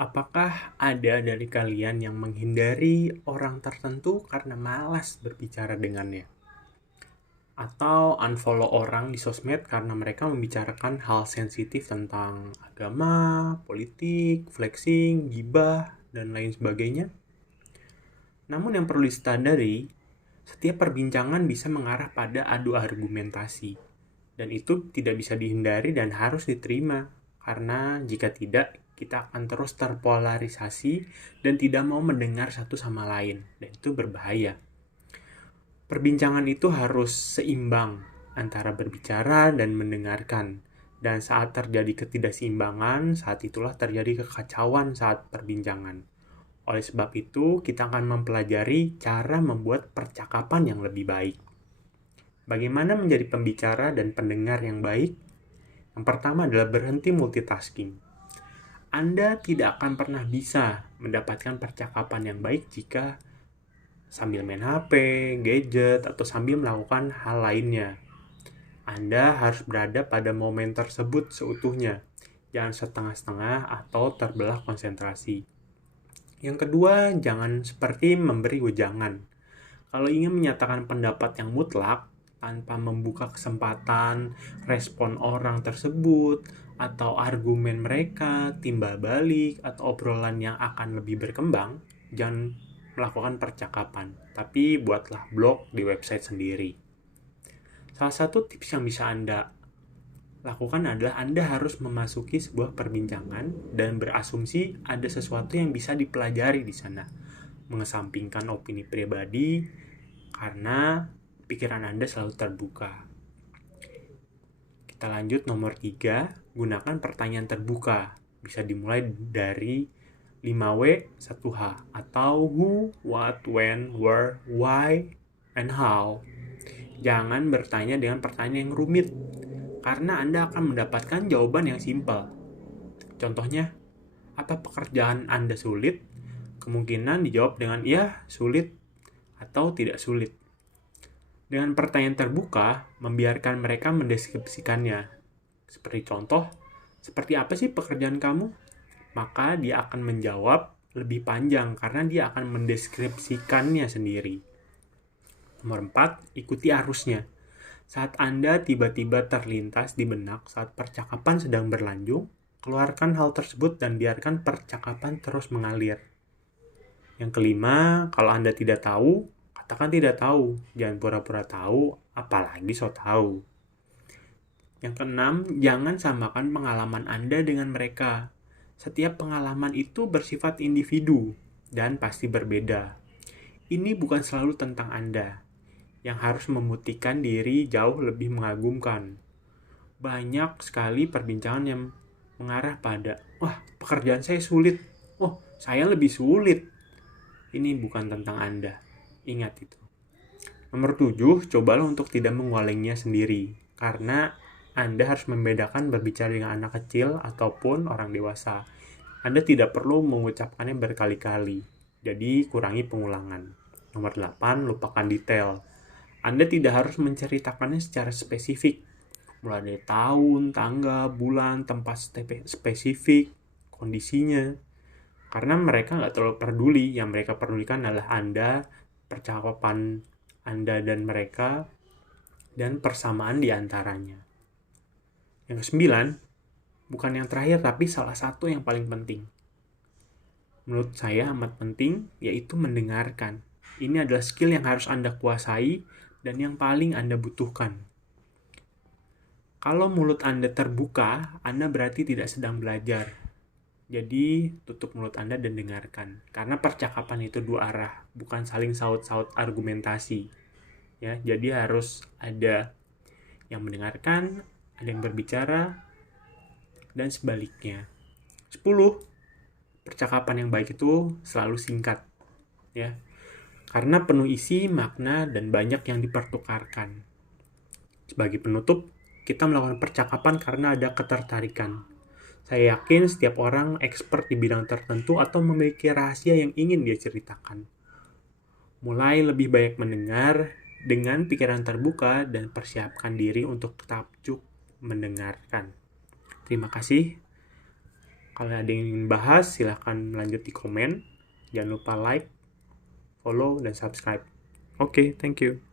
Apakah ada dari kalian yang menghindari orang tertentu karena malas berbicara dengannya? Atau unfollow orang di sosmed karena mereka membicarakan hal sensitif tentang agama, politik, flexing, gibah, dan lain sebagainya? Namun yang perlu disadari, setiap perbincangan bisa mengarah pada adu argumentasi. Dan itu tidak bisa dihindari dan harus diterima. Karena jika tidak, kita akan terus terpolarisasi dan tidak mau mendengar satu sama lain. Dan itu berbahaya. Perbincangan itu harus seimbang antara berbicara dan mendengarkan. Dan saat terjadi ketidakseimbangan, saat itulah terjadi kekacauan saat perbincangan. Oleh sebab itu, kita akan mempelajari cara membuat percakapan yang lebih baik. Bagaimana menjadi pembicara dan pendengar yang baik? Yang pertama adalah berhenti multitasking. Anda tidak akan pernah bisa mendapatkan percakapan yang baik jika sambil main HP, gadget, atau sambil melakukan hal lainnya. Anda harus berada pada momen tersebut seutuhnya, jangan setengah-setengah atau terbelah konsentrasi. Yang kedua, jangan seperti memberi wejangan. Kalau ingin menyatakan pendapat yang mutlak, tanpa membuka kesempatan respon orang tersebut, atau argumen mereka, timbal balik, atau obrolan yang akan lebih berkembang, jangan melakukan percakapan, tapi buatlah blog di website sendiri. Salah satu tips yang bisa Anda lakukan adalah Anda harus memasuki sebuah perbincangan dan berasumsi ada sesuatu yang bisa dipelajari di sana. Mengesampingkan opini pribadi karena pikiran Anda selalu terbuka. Kita lanjut nomor 3, gunakan pertanyaan terbuka. Bisa dimulai dari 5W, 1H atau who, what, when, where, why, and how. Jangan bertanya dengan pertanyaan yang rumit, karena Anda akan mendapatkan jawaban yang simpel. Contohnya, apa pekerjaan Anda sulit? Kemungkinan dijawab dengan ya, sulit, atau tidak sulit. Dengan pertanyaan terbuka, membiarkan mereka mendeskripsikannya. Seperti contoh, seperti apa sih pekerjaan kamu? Maka dia akan menjawab lebih panjang karena dia akan mendeskripsikannya sendiri. Nomor 4, ikuti arusnya. Saat Anda tiba-tiba terlintas di benak saat percakapan sedang berlanjut, keluarkan hal tersebut dan biarkan percakapan terus mengalir. Yang kelima, kalau Anda tidak tahu, katakan tidak tahu. Jangan pura-pura tahu, apalagi so tahu. Yang keenam, jangan samakan pengalaman Anda dengan mereka. Setiap pengalaman itu bersifat individu dan pasti berbeda. Ini bukan selalu tentang Anda. Yang harus membuktikan diri jauh lebih mengagumkan. Banyak sekali perbincangan yang mengarah pada, wah, pekerjaan saya sulit. Oh, saya lebih sulit. Ini bukan tentang Anda. Ingat itu. Nomor 7, cobalah untuk tidak mengulanginya sendiri. Karena Anda harus membedakan berbicara dengan anak kecil ataupun orang dewasa. Anda tidak perlu mengucapkannya berkali-kali. Jadi, kurangi pengulangan. Nomor 8, lupakan detail. Anda tidak harus menceritakannya secara spesifik, mulai dari tahun, tanggal, bulan, tempat spesifik, kondisinya. Karena mereka nggak terlalu peduli, yang mereka pedulikan adalah Anda, percakapan Anda dan mereka, dan persamaan di antaranya. Yang ke-9, bukan yang terakhir tapi salah satu yang paling penting. Menurut saya amat penting, yaitu mendengarkan. Ini adalah skill yang harus Anda kuasai dan yang paling Anda butuhkan. Kalau mulut Anda terbuka, Anda berarti tidak sedang belajar. Jadi, tutup mulut Anda dan dengarkan. Karena percakapan itu dua arah, bukan saling saut-saut argumentasi. Ya, jadi harus ada yang mendengarkan, ada yang berbicara, dan sebaliknya. 10. Percakapan yang baik itu selalu singkat. Ya, karena penuh isi, makna, dan banyak yang dipertukarkan. Sebagai penutup, kita melakukan percakapan karena ada ketertarikan. Saya yakin setiap orang expert di bidang tertentu atau memiliki rahasia yang ingin dia ceritakan. Mulai lebih banyak mendengar dengan pikiran terbuka dan persiapkan diri untuk takjub mendengarkan. Terima kasih. Kalau ada yang ingin bahas, silahkan lanjut di komen. Jangan lupa like, follow, dan subscribe. Oke, thank you.